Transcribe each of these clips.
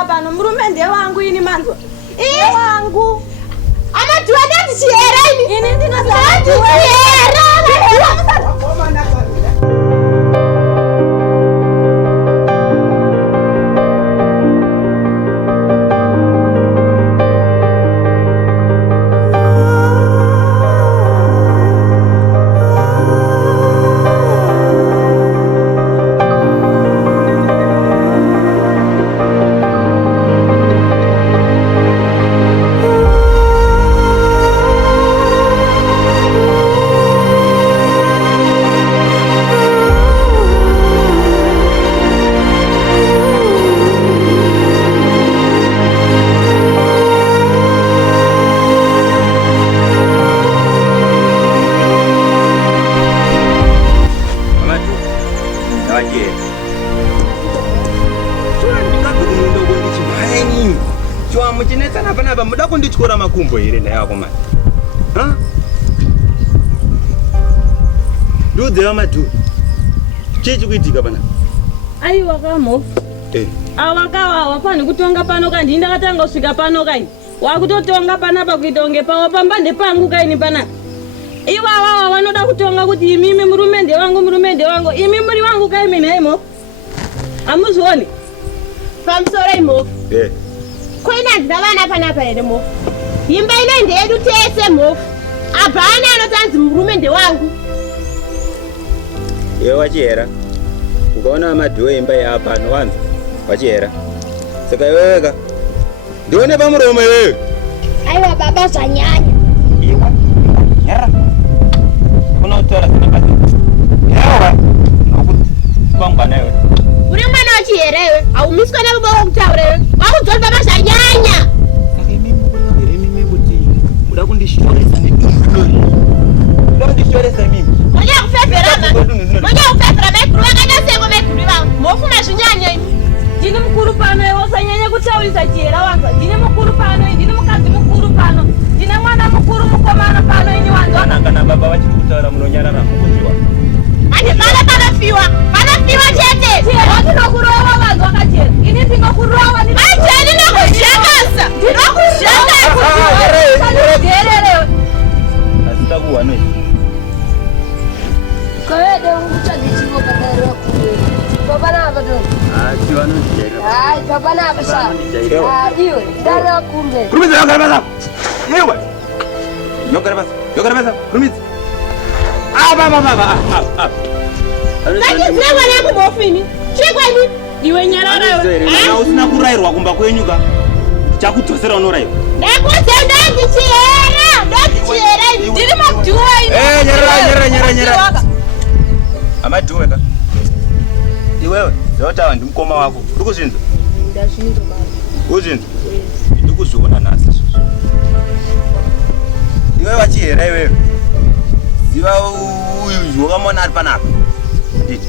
hapa no murumende wangu ini manzo. Wangu. Ama tuende tichihera ini. Ini ndinozati tichihera. Muda kundichikora makumbo here ndayako mani. Ha? Ndudze vamatu. Chichi kuitika pana? Aiwa kamo. Awakawa pani kutonga pano kandi ndakatanga kusvika pano kai. Wakutotonga panapa kuitonge pawo pambande pangu kaini pana. Iwawa wanoda kutonga kuti imimi murumende wangu. Imi muri wangu kai minemo. Amuzoni. Pamsora imo. Koina ndavana panapa ere mo. Imba ino ndedu tese mo. Abana anotanzi murumende wangu. Yewe wachihera. Ukaona madhuwe imba yapa anowanza. Wachihera. Saka iweweka. Ndione pamuromo iwewe. Aiwa baba zvanyanya. Iwa. Yara. Kuna utora zina basi. Yawa. Nokuti. Kwangwana iwe. Uri mwana wachihera iwe. Aumiswa na baba wakutaura iwe. Wakudzori baba zvanyanya. Saka imimi kuti. Muda kundishoresa nedumulori. Muda kundishoresa mimi. Mwenye kufefera maikuru wakanasengo maikuru vangu. Mofuma zvinyanya imi. Ndini mukuru pano ewo sanyanya kutaurisa chihera wanza. Ndini mukuru pano, ndini mukadzi mukuru pano. Ndine mwana mukuru mukomana pano ini wanza. Kana baba vachiri kutaura munonyarara mukuziwa. Andi panofiwa chete. Chihera ndinokurova vanza wakachera. Ini ndinokurova. Acha ndinokuzhakasa. Asitakuwa noi. Kawede unguchagichivo katari wakuwe. Papa na abato. Si vanondijaira. Hai, papa na abasha. Iwe, ndari wakumbe. Kurumiza yogara basa. Iwe. Yogara basa. Kurumiza. Ndakizira mwana yangu mofini. Chikwani? Iwe nyarara iwe. Usina kurairwa kumba kwenyuka. Chakutosera unorairwa. Ndakuze ndatichihera. ndiri madhuwa nyera. Amadhuwa ka. Iwewe, zotawa ndimukoma wako. Uri kuzvinzwa? Ndazvinzwa baba. Uzvinzwa? Ndiri kuzviona nhasi. Iwewe wachihera iwewe. Ziva uyu wakamona ari panapa. Nditi.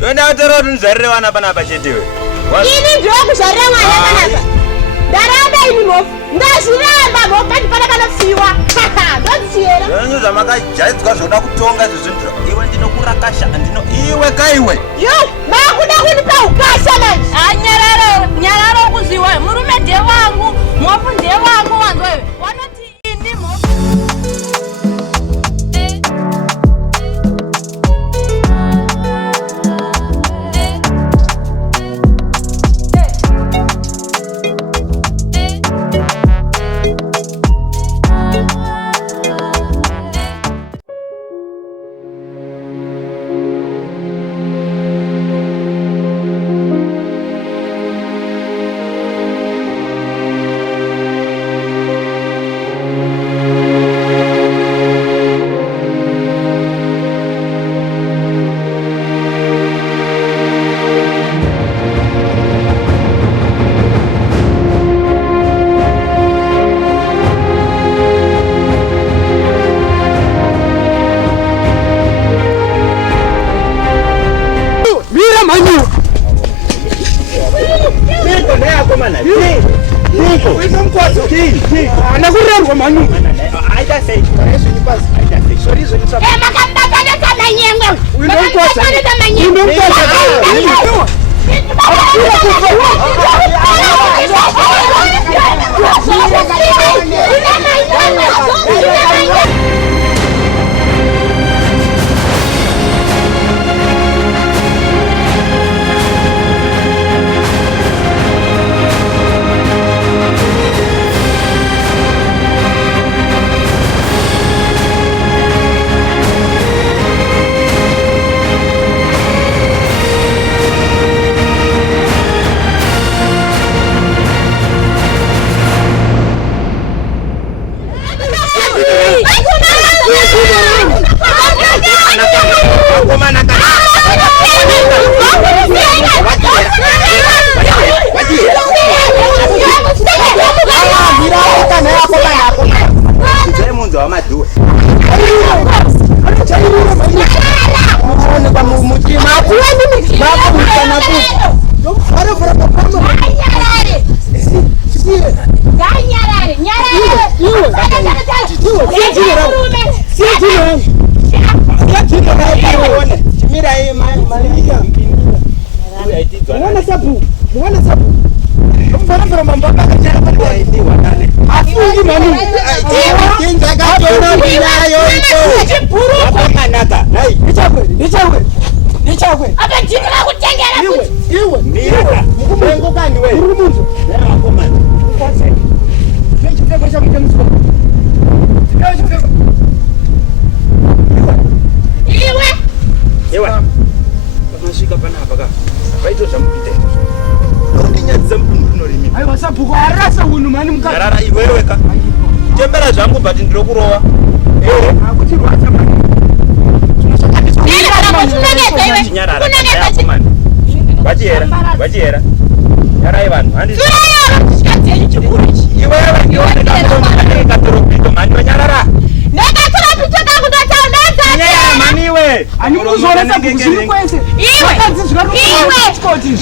Iwe ndavatara kuti ndizvarire vana panapa chete iwe. Ini ndokuzvarira mwana panapa. Ndaramba ini mofu. Ndazviramba mofu kandi pana kanofiwa. Ndotichihera. Zvenyu zvamakajaidzwa zvoda kutonga zvezvindiro. Iwe ndinokurakasha iwe kaiwe. Yo, makuda kundipa ukasha manje. Nyararo kuziwa murume ndiye wangu, mofu ndiye wangu wanzwa iwe. Wanoti ini mofu. Nakurerwa manu. Aita sei. Sorry. Makamba kana tamanyengwe. Unomkwasa.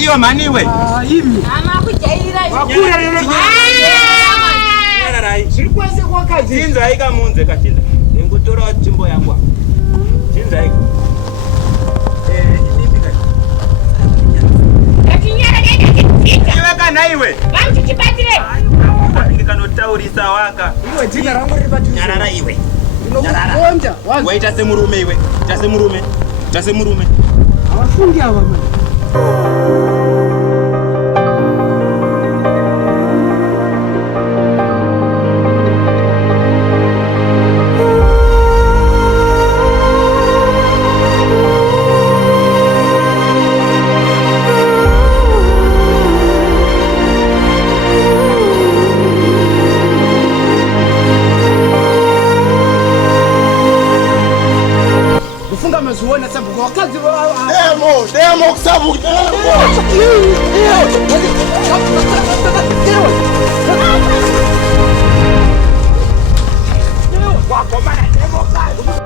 Iyo maniwe. Ama kujaira. Zirikwese kwakazi. Chinza ikamunze kachinza. Ngutora chimbo yakwa. Chinza ika. Iwe kana iwe. Vamuchichibatire. Ndikanotaurisa waka. Iwe jina rangu riri padhuze. Nyarara iwe. Ndinokugonja. Waita semurume iwe. Tasemurume. Tasemurume. Avafundi ava mani. Mazuona sababu wakati demo kusabu wako mana demo